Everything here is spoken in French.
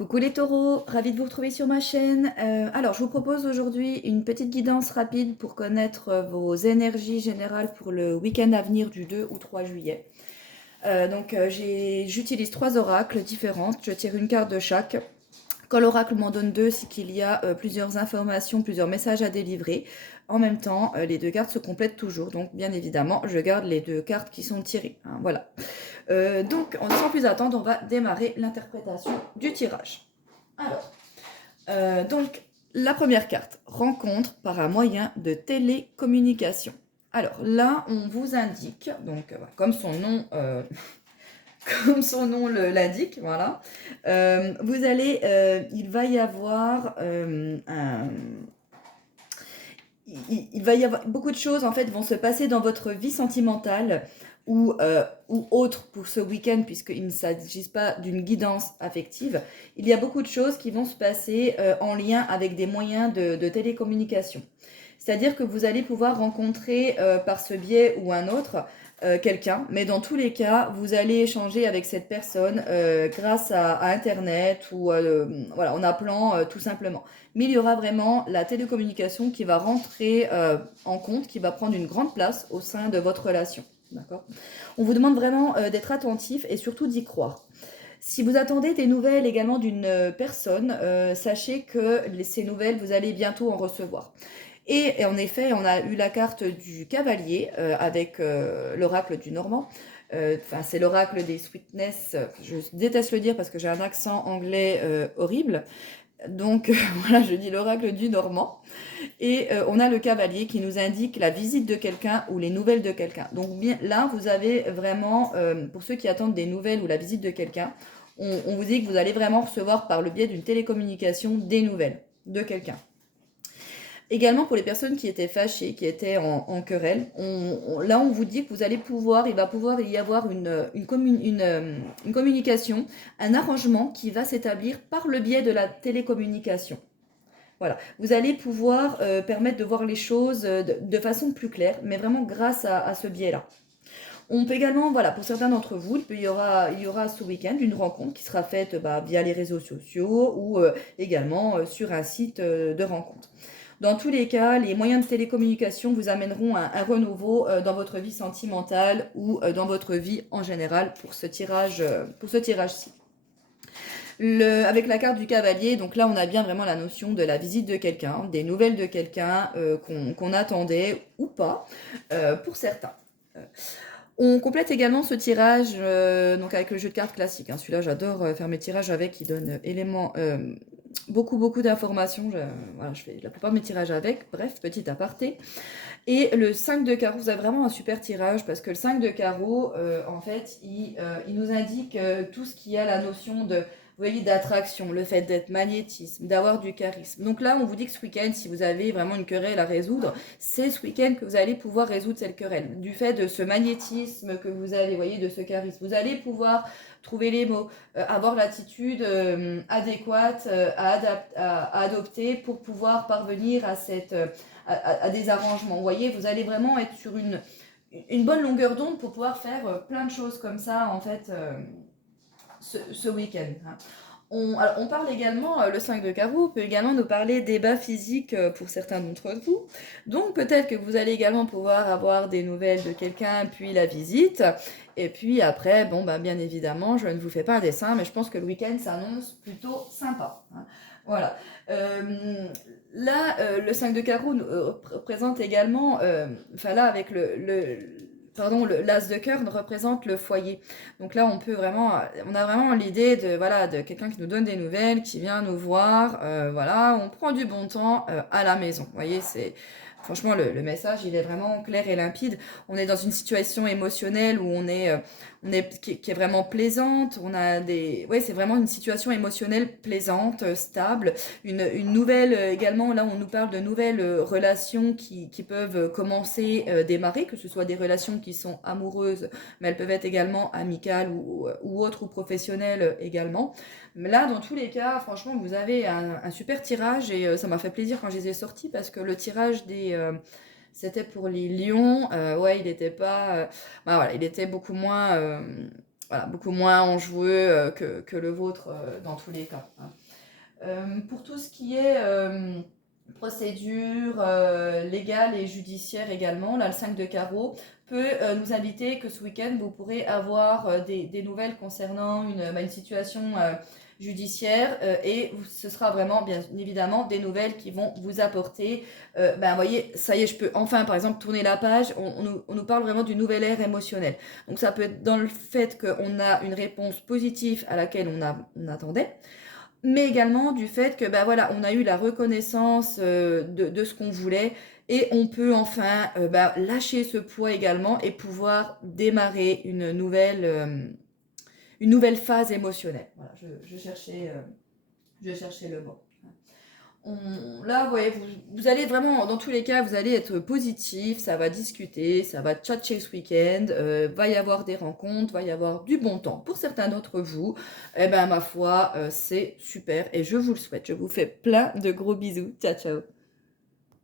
Coucou les taureaux, ravi de vous retrouver sur ma chaîne. Alors, je vous propose aujourd'hui une petite guidance rapide pour connaître vos énergies générales pour le week-end à venir du 2 ou 3 juillet. J'utilise 3 oracles différents, je tire une carte de chaque. Quand l'oracle m'en donne 2, c'est qu'il y a plusieurs informations, plusieurs messages à délivrer. En même temps, les 2 cartes se complètent toujours, donc bien évidemment, je garde les 2 cartes qui sont tirées, hein, voilà. Sans plus attendre, on va démarrer l'interprétation du tirage. Alors, la première carte, rencontre par un moyen de télécommunication. Alors là, on vous indique, comme son nom, comme son nom l'indique, voilà, il va y avoir il va y avoir beaucoup de choses en fait vont se passer dans votre vie sentimentale ou autre pour ce week-end, puisqu'il ne s'agit pas d'une guidance affective. Il y a beaucoup de choses qui vont se passer en lien avec des moyens de télécommunication. C'est-à-dire que vous allez pouvoir rencontrer par ce biais ou un autre quelqu'un, mais dans tous les cas, vous allez échanger avec cette personne grâce à Internet ou voilà, en appelant tout simplement. Mais il y aura vraiment la télécommunication qui va rentrer en compte, qui va prendre une grande place au sein de votre relation. D'accord ? On vous demande vraiment d'être attentif et surtout d'y croire. Si vous attendez des nouvelles également d'une personne, sachez que ces nouvelles, vous allez bientôt en recevoir. Et en effet, on a eu la carte du cavalier avec l'oracle du Normand. C'est l'oracle des sweetness. Je déteste le dire parce que j'ai un accent anglais horrible. Donc voilà, je dis l'oracle du Normand. Et on a le cavalier qui nous indique la visite de quelqu'un ou les nouvelles de quelqu'un. Donc bien, là, vous avez vraiment, pour ceux qui attendent des nouvelles ou la visite de quelqu'un, on vous dit que vous allez vraiment recevoir par le biais d'une télécommunication des nouvelles de quelqu'un. Également pour les personnes qui étaient fâchées, qui étaient en querelle, là on vous dit que il va pouvoir y avoir une communication, un arrangement qui va s'établir par le biais de la télécommunication. Voilà, vous allez pouvoir permettre de voir les choses de façon plus claire, mais vraiment grâce à ce biais-là. On peut également, voilà, pour certains d'entre vous, il y aura ce week-end une rencontre qui sera faite via les réseaux sociaux ou également sur un site de rencontre. Dans tous les cas, les moyens de télécommunication vous amèneront un renouveau dans votre vie sentimentale ou dans votre vie en général pour ce tirage-ci. Avec la carte du cavalier, donc là on a bien vraiment la notion de la visite de quelqu'un, des nouvelles de quelqu'un qu'on attendait ou pas pour certains. On complète également ce tirage donc avec le jeu de cartes classique. Hein. Celui-là, j'adore faire mes tirages avec. Il donne beaucoup d'informations. Voilà, je fais la plupart de mes tirages avec. Bref, petit aparté. Et le 5 de carreau, vous avez vraiment un super tirage parce que le 5 de carreau, en fait, il nous indique tout ce qui a la notion de, vous voyez, d'attraction, le fait d'être magnétisme, d'avoir du charisme. Donc là, on vous dit que ce week-end, si vous avez vraiment une querelle à résoudre, c'est ce week-end que vous allez pouvoir résoudre cette querelle. Du fait de ce magnétisme que vous avez, vous voyez, de ce charisme. Vous allez pouvoir trouver les mots, avoir l'attitude adéquate à adopter pour pouvoir parvenir à à des arrangements. Vous voyez, vous allez vraiment être sur une bonne longueur d'onde pour pouvoir faire plein de choses comme ça, en fait, ce week-end. Hein. On parle également, le 5 de carreau peut également nous parler débats physiques pour certains d'entre vous. Donc peut-être que vous allez également pouvoir avoir des nouvelles de quelqu'un, puis la visite. Et puis après, bon, bien évidemment, je ne vous fais pas un dessin, mais je pense que le week-end s'annonce plutôt sympa. Hein. Voilà. Le 5 de carreau représente également, là, avec l'as de cœur représente le foyer. Donc là, on a vraiment l'idée de quelqu'un qui nous donne des nouvelles, qui vient nous voir, on prend du bon temps à la maison. Vous voyez, franchement, le message, il est vraiment clair et limpide. On est dans une situation émotionnelle où qui est vraiment plaisante. C'est vraiment une situation émotionnelle plaisante, stable. Une nouvelle également, là, on nous parle de nouvelles relations qui peuvent commencer, démarrer, que ce soit des relations qui sont amoureuses, mais elles peuvent être également amicales ou autres ou professionnelles également. Mais là, dans tous les cas, franchement, vous avez un super tirage et ça m'a fait plaisir quand je les ai sortis parce que le tirage c'était pour les lions. Ouais, il était pas. Il était beaucoup moins. voilà, beaucoup moins enjoueux que le vôtre dans tous les cas, hein. Pour tout ce qui est procédure légale et judiciaire également, là, le 5 de carreau peut nous inviter que ce week-end, vous pourrez avoir des nouvelles concernant une situation judiciaire et ce sera vraiment, bien évidemment, des nouvelles qui vont vous apporter, vous voyez, ça y est, je peux enfin, par exemple, tourner la page, on nous parle vraiment d'une nouvelle ère émotionnelle. Donc ça peut être dans le fait qu'on a une réponse positive à laquelle on attendait, mais également du fait que voilà, on a eu la reconnaissance de ce qu'on voulait et on peut enfin lâcher ce poids également et pouvoir démarrer une nouvelle phase émotionnelle. Voilà, je cherchais le mot. Là, ouais, vous allez vraiment, dans tous les cas, vous allez être positif, ça va discuter, ça va tchatcher ce week-end, va y avoir des rencontres, va y avoir du bon temps. Pour certains d'entre vous, eh ben, ma foi, c'est super et je vous le souhaite. Je vous fais plein de gros bisous. Ciao, ciao.